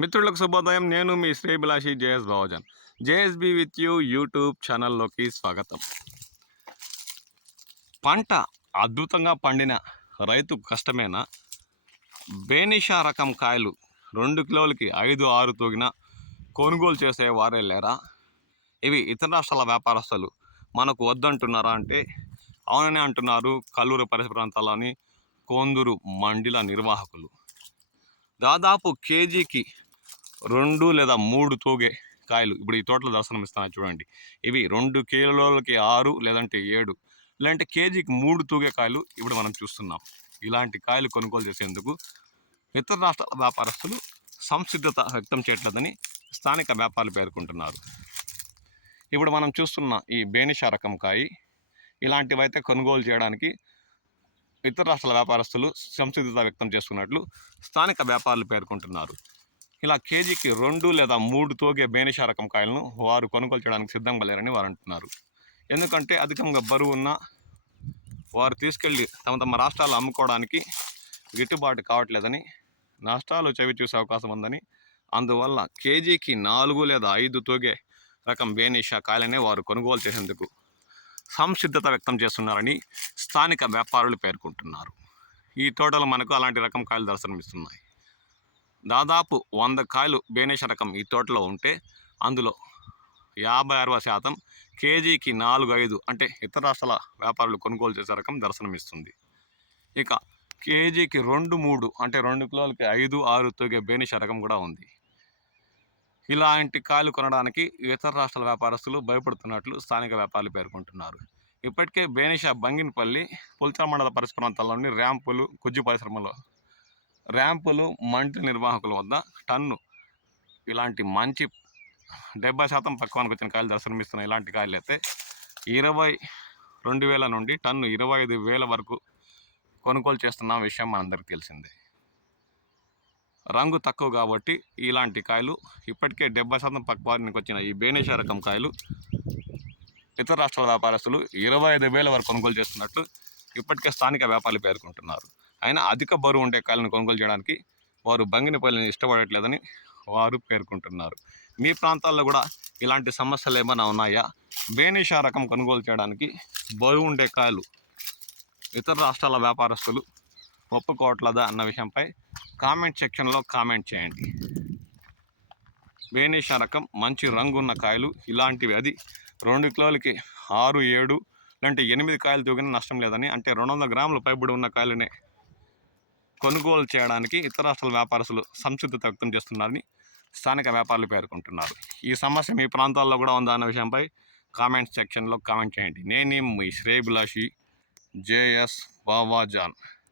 మిత్రులకు శుభోదయం. నేను మీ శ్రేభిలాషి JS Bavajan. JSB with you YouTube ఛానల్లోకి స్వాగతం. పంట అద్భుతంగా పండిన రైతు కష్టమేనా? బేనిషా రకం కాయలు 2 కిలోలకి 5-6 తూగిన కొనుగోలు చేసే వారే లేరా? ఇవి ఇతర రాష్ట్రాల వ్యాపారస్తులు మనకు వద్దంటున్నారా అంటే అవుననే అంటున్నారు కల్లూరు పరిసర ప్రాంతాల్లోని కోందూరు మండల నిర్వాహకులు. దాదాపు కేజీకి 2 లేదా 3 తూగే కాయలు ఇప్పుడు ఈ తోటలో దర్శనమిస్తున్నాయి చూడండి. ఇవి 2 కిలోలకి 6 లేదంటే 7 లేదంటే కేజీకి 3 తూగే కాయలు ఇప్పుడు మనం చూస్తున్నాం. ఇలాంటి కాయలు కొనుగోలు చేసేందుకు ఇతర రాష్ట్రాల వ్యాపారస్తులు సంసిద్ధత వ్యక్తం చేయట్లేదని స్థానిక వ్యాపారులు పేర్కొంటున్నారు. ఇప్పుడు మనం చూస్తున్న ఈ బేనిషా రకం కాయ ఇలాంటివైతే కొనుగోలు చేయడానికి ఇతర రాష్ట్రాల వ్యాపారస్తులు సంసిద్ధత వ్యక్తం చేస్తున్నట్లు స్థానిక వ్యాపారులు పేర్కొంటున్నారు. ఇలా కేజీకి 2 లేదా 3 తూగే బేనిషా రకం కాయలను వారు కొనుగోలు చేయడానికి సిద్ధంగా లేరని వారు అంటున్నారు. ఎందుకంటే అధికంగా బరువు ఉన్న వారు తీసుకెళ్ళి తమ రాష్ట్రాలు అమ్ముకోవడానికి గిట్టుబాటు కావట్లేదని, నష్టాలు చవి చూసే అవకాశం ఉందని, అందువల్ల కేజీకి 4 లేదా 5 తూగే రకం బేనిషా కాయలనే వారు కొనుగోలు చేసేందుకు సంసిద్ధత వ్యక్తం చేస్తున్నారని స్థానిక వ్యాపారులు పేర్కొంటున్నారు. ఈ తోటలో మనకు అలాంటి రకం కాయలు దర్శనమిస్తున్నాయి. దాదాపు 100 కాయలు బేనిషా రకం ఈ తోటలో ఉంటే అందులో 50-60% కేజీకి 4-5 అంటే ఇతర రాష్ట్రాల వ్యాపారులు కొనుగోలు చేసే రకం దర్శనమిస్తుంది. ఇక కేజీకి 2-3 అంటే 2 కిలోలకి 5-6 తూగే బేనిషా రకం కూడా ఉంది. ఇలాంటి కాయలు కొనడానికి ఇతర రాష్ట్రాల వ్యాపారస్తులు భయపడుతున్నట్లు స్థానిక వ్యాపారులు పేర్కొంటున్నారు. ఇప్పటికే బేనిషా బంగినపల్లి పుల్చా మండల పరిసర ప్రాంతాల్లోని ర్యాంపులు కుజ్జు పరిశ్రమలో ర్యాంపులు మండల నిర్వాహకుల వద్ద టన్ను ఇలాంటి మంచి 70% పక్వానికి వచ్చిన కాయలు దర్శనమిస్తున్న ఇలాంటి కాయలు అయితే 22,000 నుండి టన్ను 25,000 వరకు కొనుగోలు చేస్తున్న విషయం మనందరికీ తెలిసిందే. రంగు తక్కువ కాబట్టి ఇలాంటి కాయలు ఇప్పటికే 70% పక్వానికి వచ్చిన ఈ బేనిషా రకం కాయలు ఇతర రాష్ట్రాల వ్యాపారస్తులు 25,000 వరకు కొనుగోలు చేస్తున్నట్లు ఇప్పటికే స్థానిక వ్యాపారులు పేర్కొంటున్నారు. అయినా అధిక బరువు ఉండే కాయలను కొనుగోలు చేయడానికి వారు బంగినపల్లిని ఇష్టపడట్లేదని వారు పేర్కొంటున్నారు. మీ ప్రాంతాల్లో కూడా ఇలాంటి సమస్యలు ఏమైనా ఉన్నాయా? బేనిషా రకం కొనుగోలు చేయడానికి బరువు ఉండే కాయలు ఇతర రాష్ట్రాల వ్యాపారస్తులు ఒప్పుకోవట్లేదా అన్న విషయంపై కామెంట్ సెక్షన్లో కామెంట్ చేయండి. బేనిషా రకం మంచి రంగున్న కాయలు ఇలాంటివి అది 2 కిలోలకి 6-7 లేదంటే 8 కాయలు తూగినా నష్టం లేదని, అంటే 200 గ్రాముల పైబడి ఉన్న కాయలనే కొనుగోలు చేయడానికి ఇతర రాష్ట్రాల వ్యాపారస్తులు సంసిద్ధత వ్యక్తం చేస్తున్నారని స్థానిక వ్యాపారులు పేర్కొంటున్నారు. ఈ సమస్య మీ ప్రాంతాల్లో కూడా ఉందా అన్న విషయంపై కామెంట్ సెక్షన్లో కామెంట్ చేయండి. నేను మీ శ్రేభిలాషి జేఎస్ బావాజాన్.